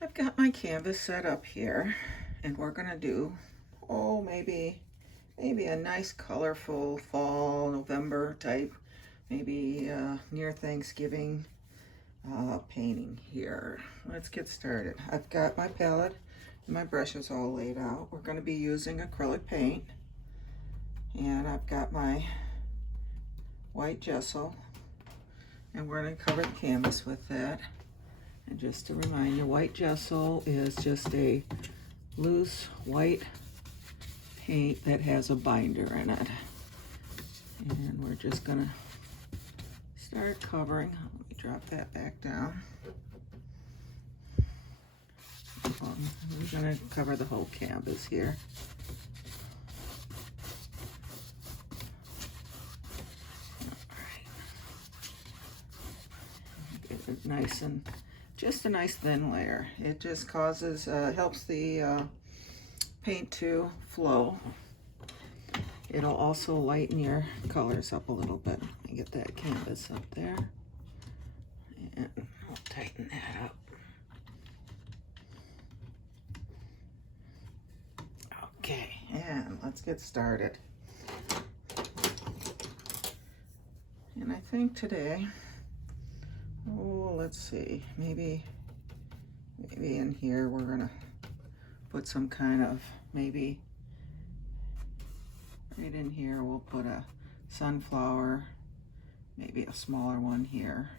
I've got my canvas set up here, and we're gonna do, oh, maybe a nice colorful fall, November type, maybe near Thanksgiving painting here. Let's get started. I've got my palette and my brushes all laid out. We're gonna be using acrylic paint, and I've got my white gesso, and we're gonna cover the canvas with that. And just to remind you, white gesso is just a loose white paint that has a binder in it. And we're just gonna start covering. Let me drop that back down. We're gonna cover the whole canvas here. Get it nice and just a nice thin layer. It just causes, helps the paint to flow. It'll also lighten your colors up a little bit. Let me get that canvas up there, and we'll tighten that up. Okay, and let's get started. And I think today, oh, let's see, maybe in here we're gonna put some kind of, maybe right in here we'll put a sunflower, maybe a smaller one here.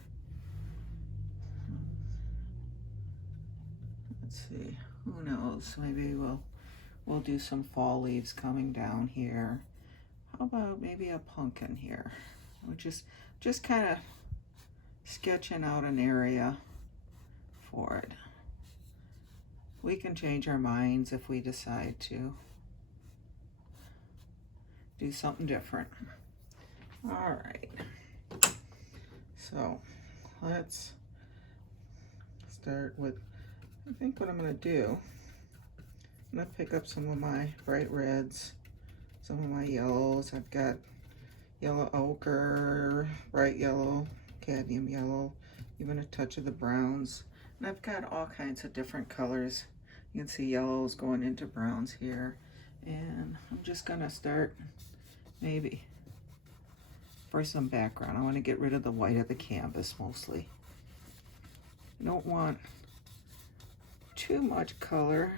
Let's see, who knows, maybe we'll do some fall leaves coming down here. How about maybe a pumpkin here? We're just kind of sketching out an area for it. We can change our minds if we decide to do something different. All right, so let's start with, I think what I'm gonna do, I'm gonna pick up some of my bright reds, some of my yellows. I've got yellow ochre, bright yellow, cadmium yellow, even a touch of the browns. And I've got all kinds of different colors. You can see yellows going into browns here. And I'm just gonna start maybe for some background. I wanna get rid of the white of the canvas mostly. I don't want too much color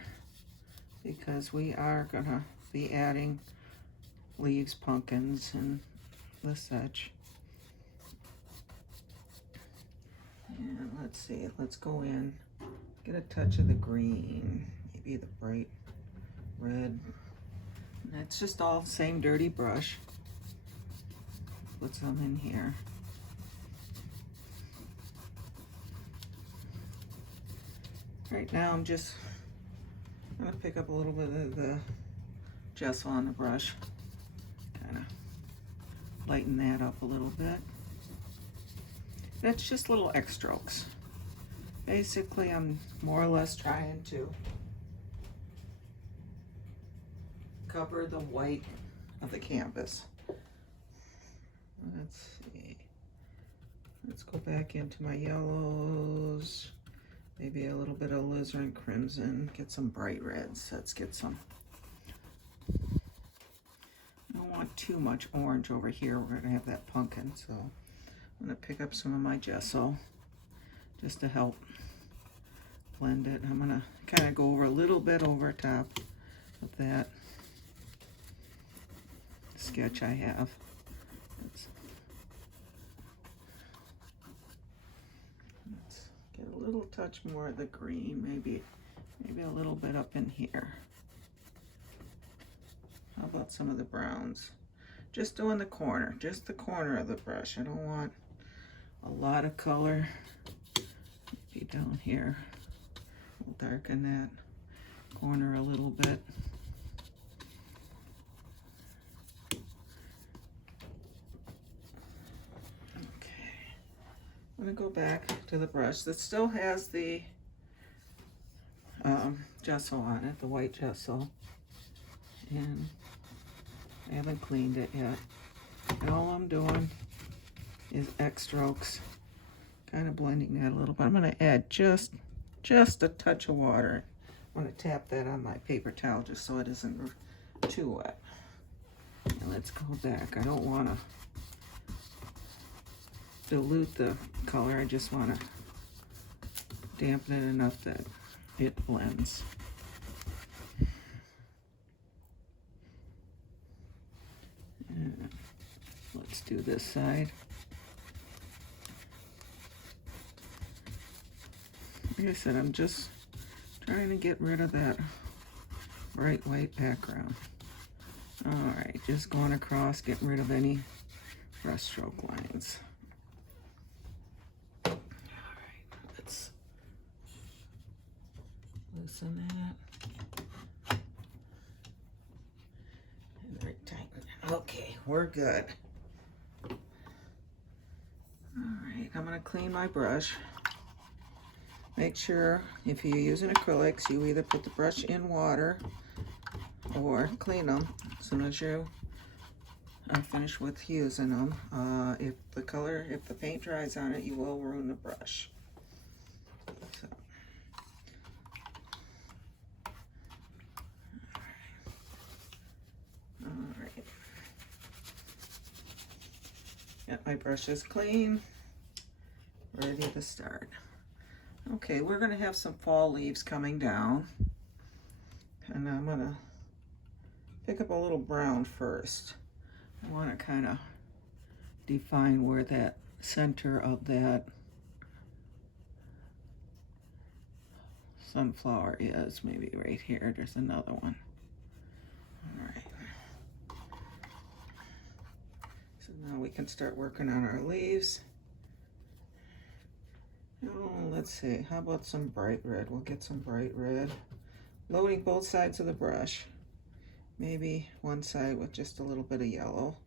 because we are gonna be adding leaves, pumpkins, and the such. And let's see, let's go in, get a touch of the green, maybe the bright red. And that's just all the same dirty brush. Put some in here. Right now I'm just gonna pick up a little bit of the gesso on the brush, kind of lighten that up a little bit. That's just little X strokes. Basically, I'm more or less trying to cover the white of the canvas. Let's see. Let's go back into my yellows. Maybe a little bit of alizarin crimson. Get some bright reds. Let's get some. I don't want too much orange over here. We're going to have that pumpkin, so I'm going to pick up some of my gesso just to help blend it. I'm going to kind of go over a little bit over top of that sketch I have. Let's get a little touch more of the green, maybe a little bit up in here. How about some of the browns? Just doing the corner, just the corner of the brush. I don't want a lot of color. Maybe down here. We'll darken that corner a little bit. Okay. I'm gonna go back to the brush that still has the gesso on it, the white gesso. And I haven't cleaned it yet. And all I'm doing is X strokes, kind of blending that a little bit. I'm going to add just just a touch of water. I'm going to tap that on my paper towel just so it isn't too wet. And let's go back. I don't want to dilute the color. I just want to dampen it enough that it blends. And let's do this side. Like I said, I'm just trying to get rid of that bright white background. All right, just going across, getting rid of any brush stroke lines. All right, let's loosen that. And retighten. Okay, we're good. All right, I'm gonna clean my brush. Make sure if you're using acrylics, you either put the brush in water or clean them as soon as you are finished with using them. If the paint dries on it, you will ruin the brush. So. All right. Got my brushes clean, ready to start. Okay, we're going to have some fall leaves coming down, and I'm going to pick up a little brown first. I want to kind of define where that center of that sunflower is. Maybe right here. There's another one. All right. So now we can start working on our leaves. Oh, let's see. How about some bright red? We'll get some bright red. Loading both sides of the brush. Maybe one side with just a little bit of yellow.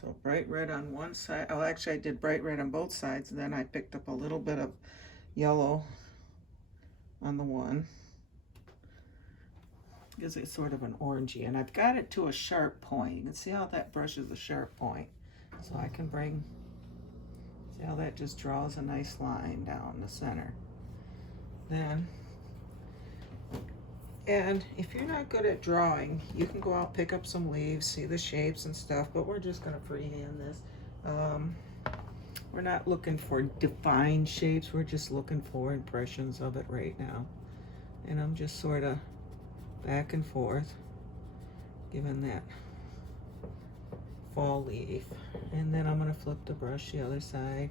So bright red on one side. Oh, actually I did bright red on both sides, and then I picked up a little bit of yellow on the one. Gives it sort of an orangey, and I've got it to a sharp point. You can see how that brush is a sharp point. So I can see how that just draws a nice line down the center. Then, and if you're not good at drawing, you can go out, pick up some leaves, see the shapes and stuff, but we're just gonna freehand this. We're not looking for defined shapes, we're just looking for impressions of it right now. And I'm just sort of back and forth, giving that fall leaf. And then I'm gonna flip the brush the other side.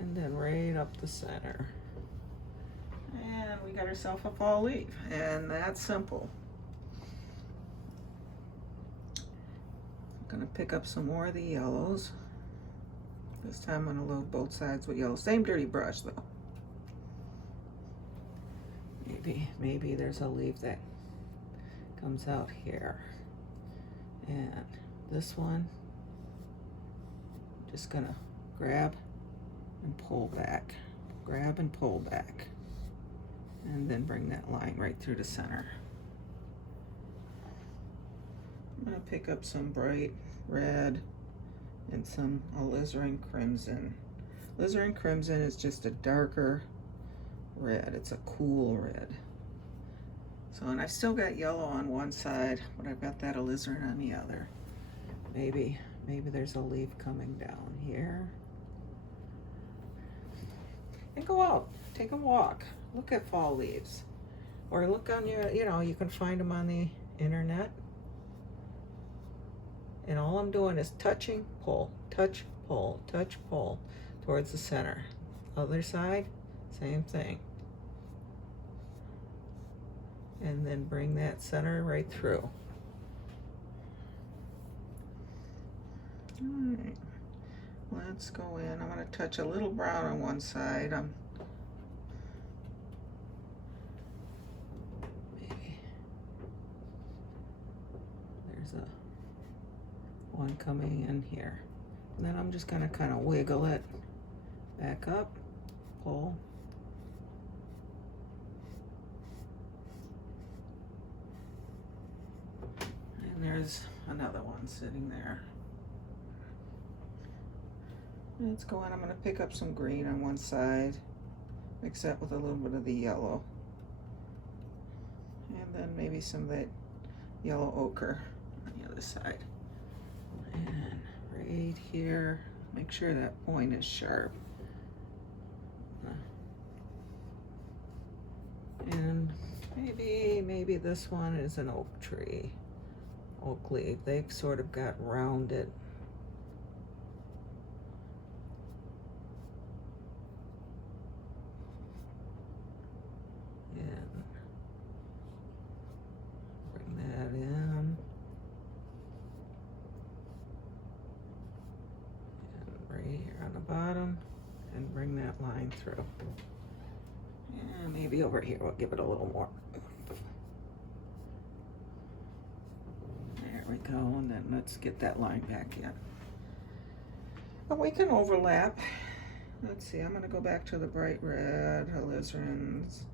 And then right up the center. And we got ourselves a fall leaf, and that's simple. I'm gonna pick up some more of the yellows. This time I'm gonna load both sides with yellow. Same dirty brush though. Maybe there's a leaf that comes out here. And this one, just gonna grab and pull back, grab and pull back, and then bring that line right through the center. I'm gonna pick up some bright red and some alizarin crimson. Alizarin crimson is just a darker red. It's a cool red. So, and I've still got yellow on one side, but I've got that alizarin on the other. Maybe there's a leaf coming down here. And go out, take a walk, look at fall leaves. Or look on your, you can find them on the internet. And all I'm doing is touching, pull, touch, pull, touch, pull towards the center. Other side, same thing. And then bring that center right through. All right, let's go in. I'm going to touch a little brown on one side. Maybe there's one coming in here. And then I'm just going to kind of wiggle it back up, pull. And there's another one sitting there. Let's go in. I'm going to pick up some green on one side, mix that with a little bit of the yellow, and then maybe some of that yellow ochre on the other side. And right here, make sure that point is sharp. And maybe this one is an oak tree, oak leaf. They've sort of got rounded. And bring that in. And right here on the bottom, and bring that line through. And maybe over here we'll give it a little more. There we go, and then let's get that line back in. But we can overlap. Let's see, I'm gonna go back to the bright red, alizarin's,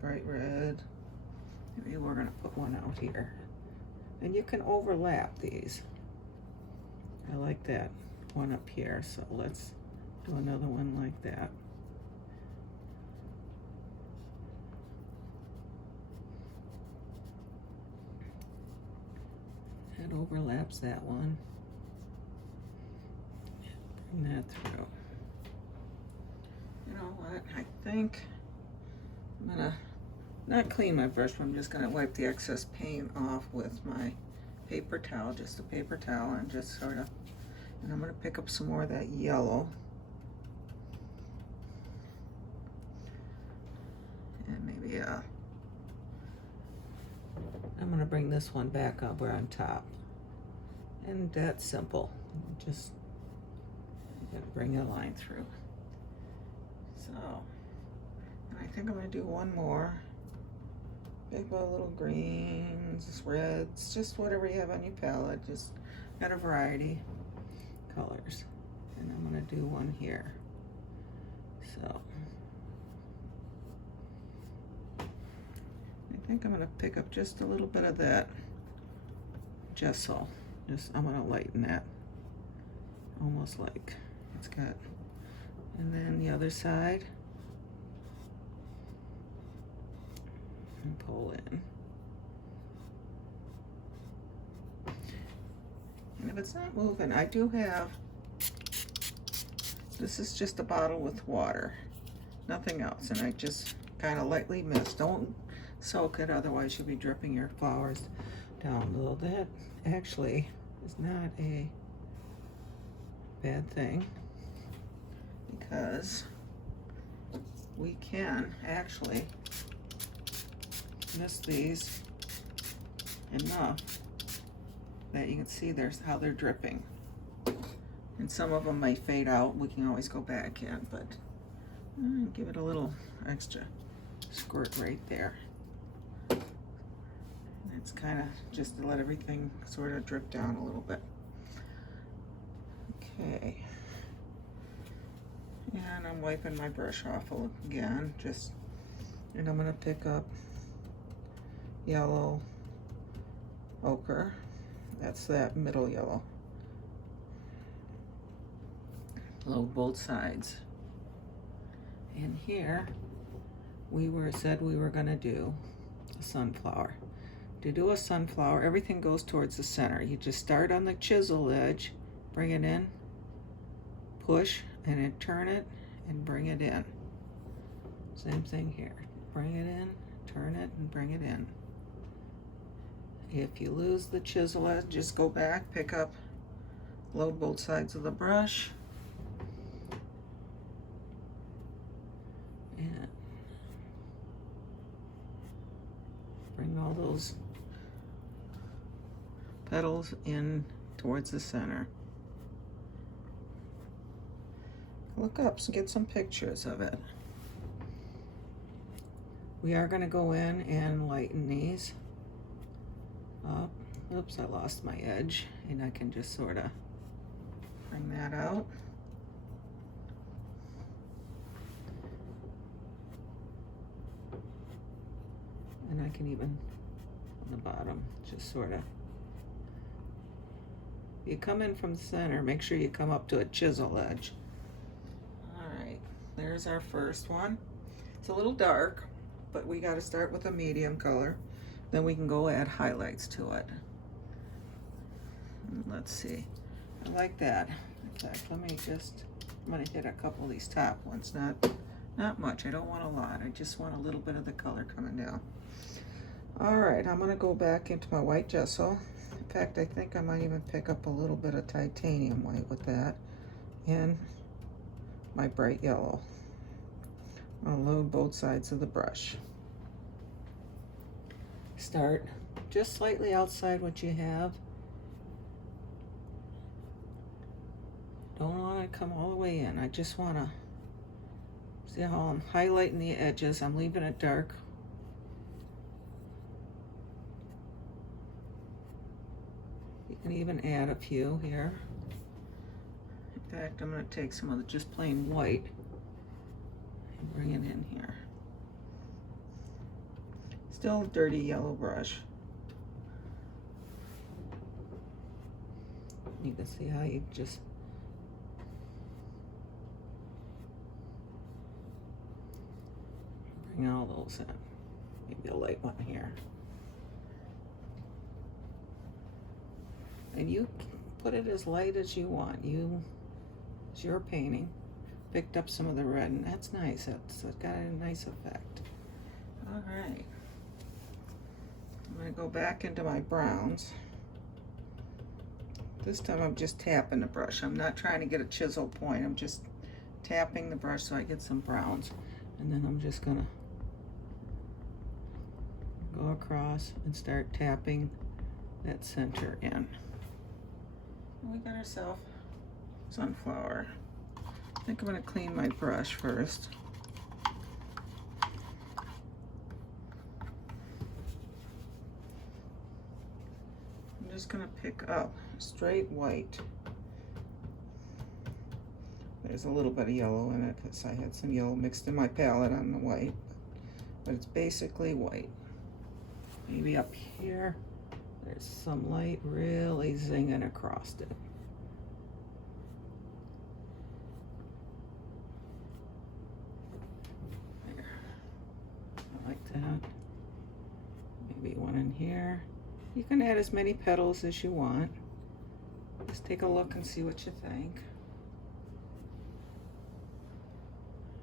bright red. Maybe we're gonna put one out here. And you can overlap these. I like that one up here, so let's do another one like that. That overlaps that one. Bring that through. You know what? I think I'm gonna not clean my brush, but I'm just gonna wipe the excess paint off with my paper towel, just a paper towel, and just sort of, and I'm gonna pick up some more of that yellow. And maybe I'm gonna bring this one back up on top. And that's simple. Just bring a line through. So, and I think I'm gonna do one more. Pick a little greens, reds, just whatever you have on your palette. Just got a variety of colors. And I'm gonna do one here. So, I think I'm gonna pick up just a little bit of that gesso. I'm gonna lighten that, almost like it's got, and then the other side, and pull in. And if it's not moving, I do have, this is just a bottle with water, nothing else, and I just kind of lightly mist. Don't soak it, otherwise you'll be dripping your flowers down. Though that actually is not a bad thing, because we can actually mist these enough that you can see there's how they're dripping. And some of them might fade out. We can always go back in, but give it a little extra squirt right there. It's kind of just to let everything sort of drip down a little bit. Okay. And I'm wiping my brush off again, and I'm gonna pick up yellow ochre. That's that middle yellow. Load both sides. And here, said we were gonna do a sunflower. To do a sunflower, everything goes towards the center. You just start on the chisel edge, bring it in, push, and then turn it, and bring it in. Same thing here. Bring it in, turn it, and bring it in. If you lose the chisel edge, just go back, pick up, load both sides of the brush, and bring all those petals in towards the center. Look up, so get some pictures of it. We are going to go in and lighten these up. Oops, I lost my edge, and I can just sort of bring that out. And I can even, on the bottom, just sort of You come in from the center, make sure you come up to a chisel edge. All right, there's our first one. It's a little dark, but we got to start with a medium color. Then we can go add highlights to it. Let's see. I like that. In fact, let me just, I'm gonna hit a couple of these top ones. Not much. I don't want a lot. I just want a little bit of the color coming down. All right, I'm gonna go back into my white gesso. In fact, I think I might even pick up a little bit of titanium white with that and my bright yellow. I'll load both sides of the brush. Start just slightly outside what you have. Don't want to come all the way in. I just want to see how I'm highlighting the edges. I'm leaving it dark. You can even add a few here. In fact, I'm going to take some of the just plain white and bring it in here. Still a dirty yellow brush. You can see how you just bring all those in. Maybe a light one here. And you put it as light as you want. It's your painting. Picked up some of the red, and that's nice. It's got a nice effect. All right. I'm going to go back into my browns. This time I'm just tapping the brush. I'm not trying to get a chisel point. I'm just tapping the brush so I get some browns. And then I'm just going to go across and start tapping that center in. We got ourselves sunflower. I think I'm going to clean my brush first. I'm just going to pick up straight white. There's a little bit of yellow in it because I had some yellow mixed in my palette on the white, but it's basically white. Maybe up here there's some light really zinging across it. There. I like that. Maybe one in here. You can add as many petals as you want. Just take a look and see what you think.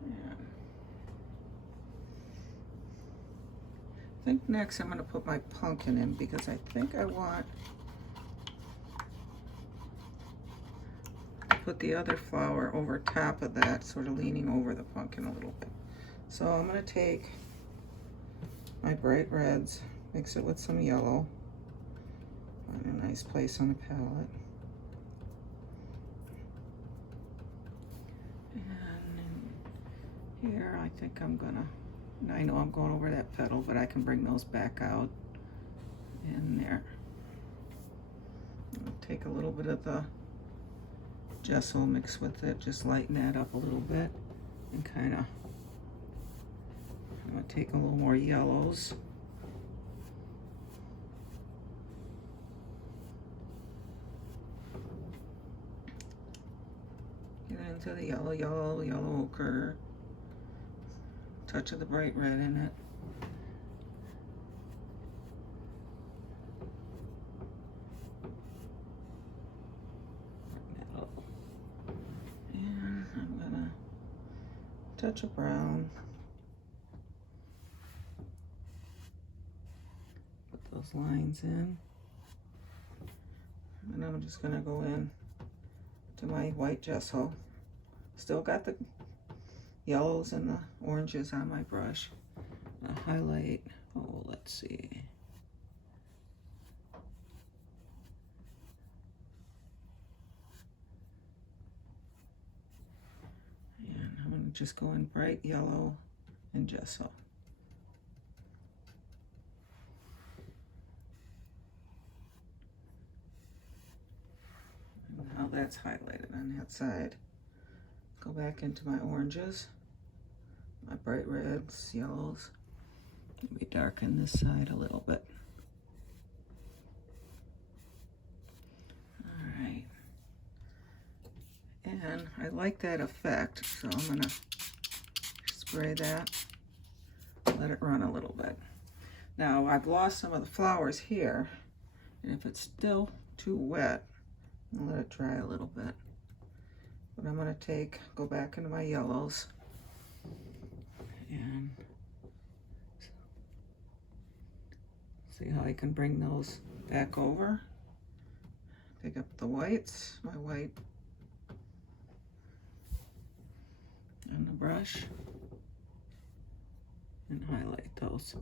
Yeah. I think next I'm going to put my pumpkin in because I think I want to put the other flower over top of that, sort of leaning over the pumpkin a little bit. So I'm going to take my bright reds, mix it with some yellow. Find a nice place on the palette. And here I think I'm gonna, I know I'm going over that petal, but I can bring those back out in there. I'll take a little bit of the gesso, mix with it, just lighten that up a little bit, and kind of, I'm gonna take a little more yellows. Get into the yellow ochre. Touch of the bright red in it. And I'm gonna touch of brown. Put those lines in. And then I'm just gonna go in to my white gesso. Still got the yellows and the oranges on my brush. I'll highlight, oh, let's see. And I'm gonna just go in bright yellow and gesso. And now that's highlighted on that side. Go back into my oranges, my bright reds, yellows. Maybe darken this side a little bit. All right. And I like that effect, so I'm gonna spray that, let it run a little bit. Now I've lost some of the flowers here, and if it's still too wet, I'll let it dry a little bit. But I'm gonna go back into my yellows and see how I can bring those back over. Pick up the whites, my white, and the brush, and highlight those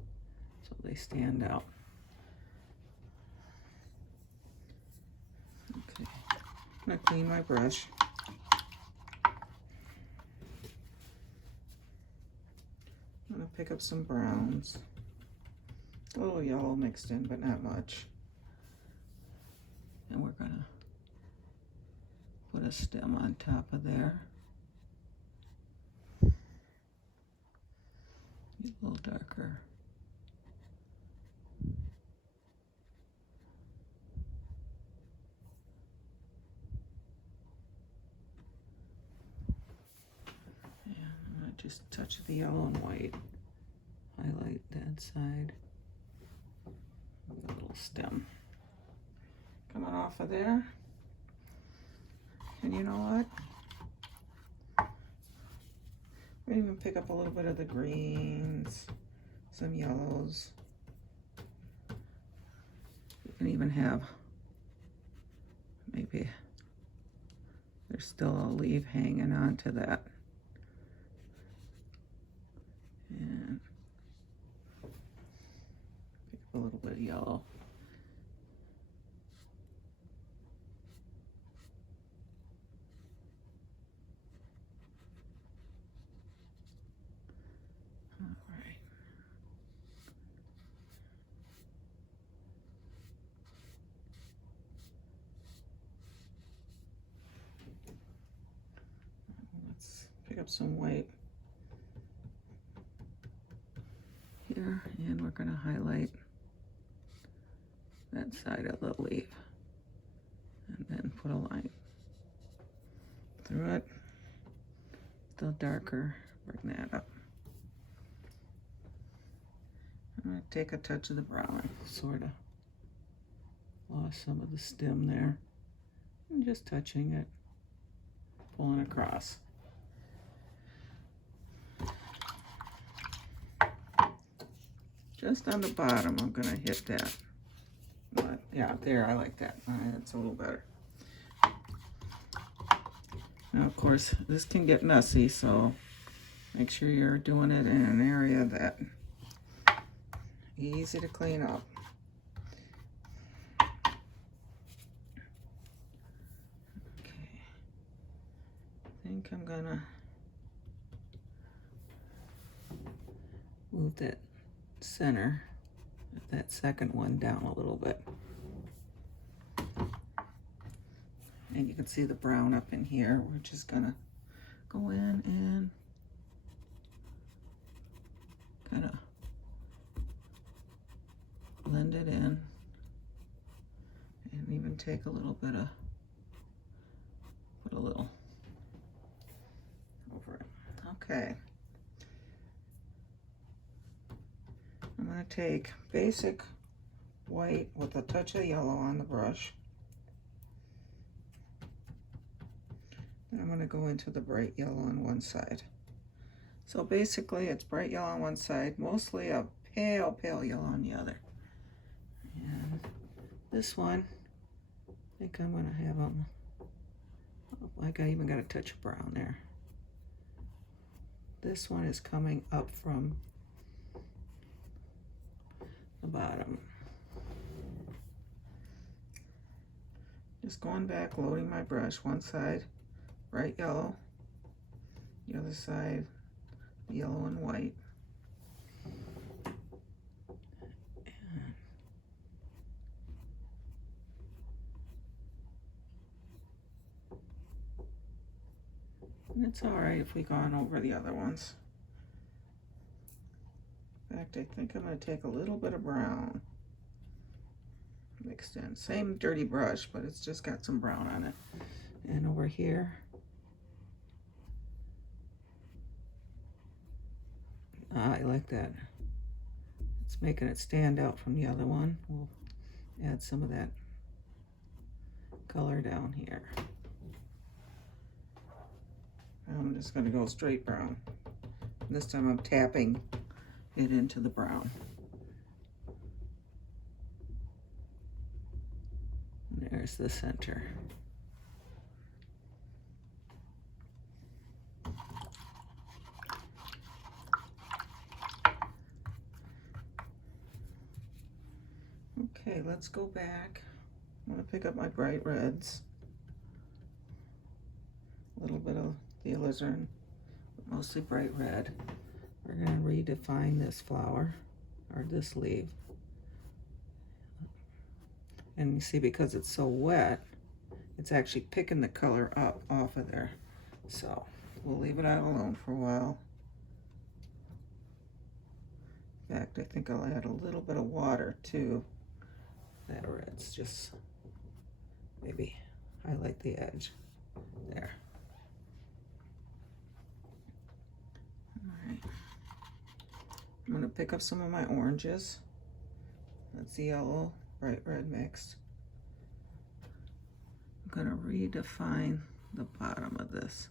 so they stand out. Okay, I'm gonna clean my brush. I'm gonna pick up some browns. A little yellow mixed in, but not much. And we're gonna put a stem on top of there. A little darker. And I'm gonna just touch the yellow and white. Highlight that side. A little stem coming off of there. And you know what? I'm gonna even pick up a little bit of the greens, some yellows. You can even have, maybe there's still a leaf hanging on to that. And pick up a little bit of yellow. Pick up some white here, and we're going to highlight that side of the leaf, and then put a line through it. Still darker, bring that up. I'm going to take a touch of the brown, sort of lost some of the stem there, and just touching it, pulling across. Just on the bottom, I'm gonna hit that. But yeah, there, I like that. That's a little better. Now, of course, this can get messy, so make sure you're doing it in an area that easy to clean up. Okay, I think I'm gonna move that center of that second one down a little bit. And you can see the brown up in here. We're just gonna go in and kind of blend it in, and even take a little bit of, put a little over it. Okay. I'm going to take basic white with a touch of yellow on the brush. And I'm going to go into the bright yellow on one side. So basically it's bright yellow on one side, mostly a pale, pale yellow on the other. And this one, I think I'm going to have them, like I even got a touch of brown there. This one is coming up from the bottom. Just going back, loading my brush, one side bright yellow, the other side yellow and white. And it's all right if we've gone over the other ones. In fact, I think I'm going to take a little bit of brown mixed in. Same dirty brush, but it's just got some brown on it. And over here, I like that. It's making it stand out from the other one. We'll add some of that color down here. I'm just going to go straight brown. This time I'm tapping it into the brown. And there's the center. Okay, let's go back. I'm going to pick up my bright reds. A little bit of the alizarin, but mostly bright red. We're going to redefine this flower, or this leaf. And you see, because it's so wet, it's actually picking the color up off of there. So we'll leave it out alone for a while. In fact, I think I'll add a little bit of water to that red's, just maybe highlight the edge there. All right. I'm going to pick up some of my oranges. That's the yellow, bright red mixed. I'm going to redefine the bottom of this.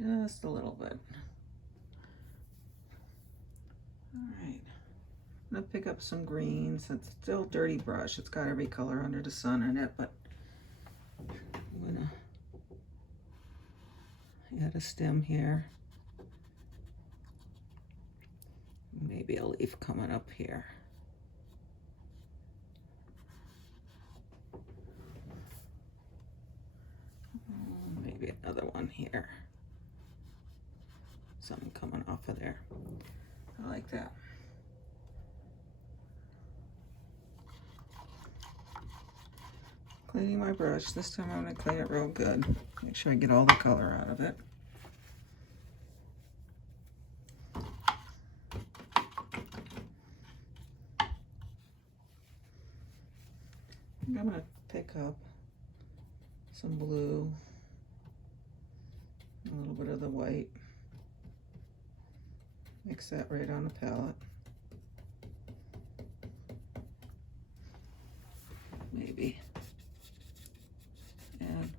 Just a little bit. All right. I'm going to pick up some greens. It's still a dirty brush. It's got every color under the sun in it, but I'm going to add a stem here. Maybe a leaf coming up here. Maybe another one here. Something coming off of there. I like that. Cleaning my brush. This time I'm going to clean it real good. Make sure I get all the color out of it. I'm going to pick up some blue, a little bit of the white. Mix that right on the palette. Maybe. And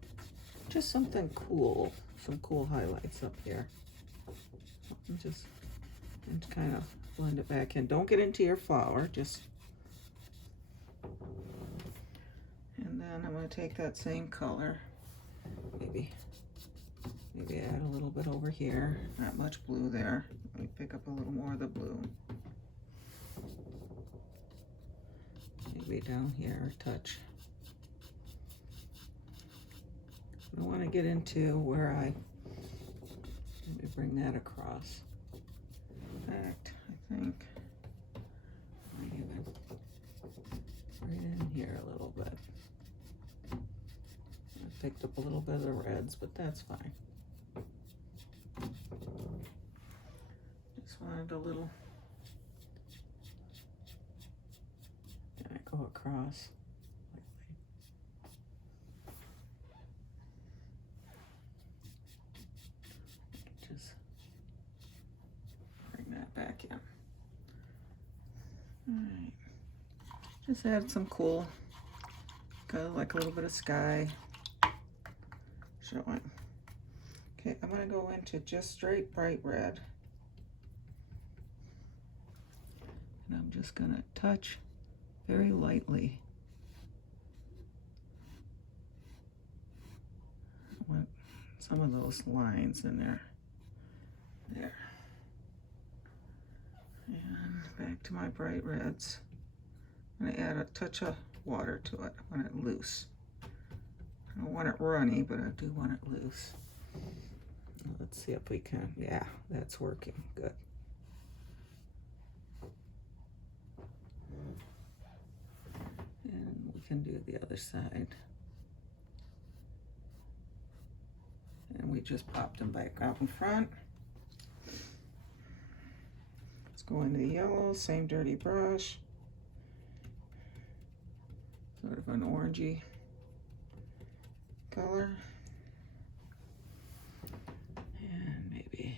just something cool, some cool highlights up here. And kind of blend it back in. Don't get into your flower, just. And then I'm going to take that same color, maybe add a little bit over here. Not much blue there. Let me pick up a little more of the blue. Maybe down here a touch. I want to get into where let me bring that across. In fact, I think I might even right in here a little bit. I picked up a little bit of the reds, but that's fine. Just wanted a little, and I go across. Just bring that back in. All right. Just add some cool, kind of like a little bit of sky showing. Okay, I'm going to go into just straight bright red. And I'm just going to touch very lightly. I want some of those lines in there. There. And back to my bright reds. I'm going to add a touch of water to it. I want it loose. I don't want it runny, but I do want it loose. Let's see if we can. Yeah, that's working. Good. And we can do the other side. And we just popped them back out in front. Let's go into the yellow, same dirty brush. Sort of an orangey color. And maybe maybe.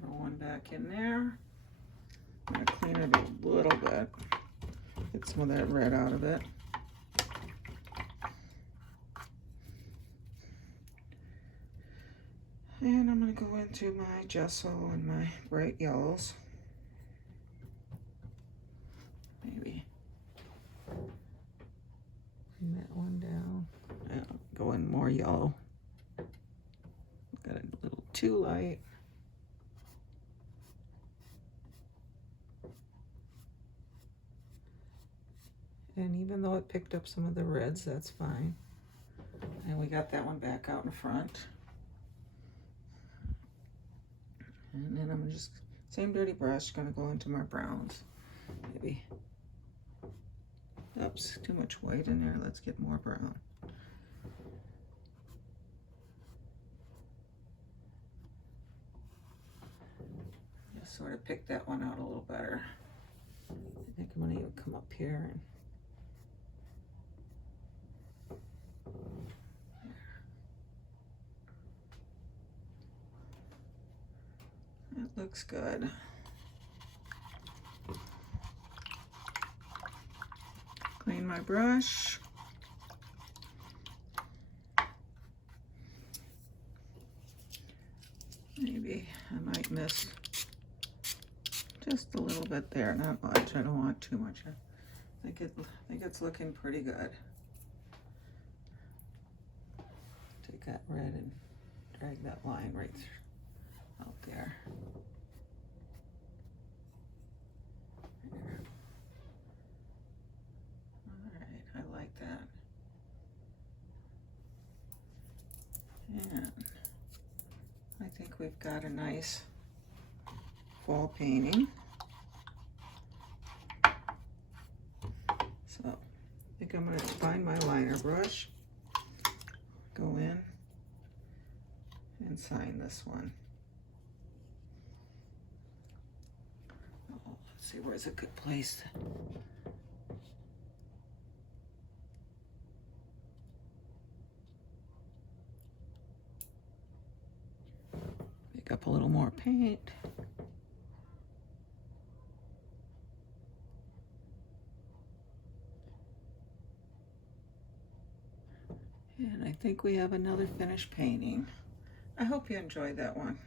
Throw one back in there. I'm gonna clean it a little bit. Get some of that red out of it. And I'm going to go into my gesso and my bright yellows. Maybe bring that one down. Go in more yellow. Got a little too light. And even though it picked up some of the reds, that's fine. And we got that one back out in front. And then I'm just, same dirty brush, gonna go into my browns. Maybe, oops, too much white in there. Let's get more brown. Just sort of pick that one out a little better. I think I'm gonna even come up here and that looks good. Clean my brush. Maybe I might miss just a little bit there, not much. I don't want too much. I think it's looking pretty good. Take that red and drag that line right through, out there. All right, I like that. And I think we've got a nice fall painting. So I think I'm going to find my liner brush, go in and sign this one. Oh, let's see, where's a good place? Pick up a little more paint. And I think we have another finished painting. I hope you enjoyed that one.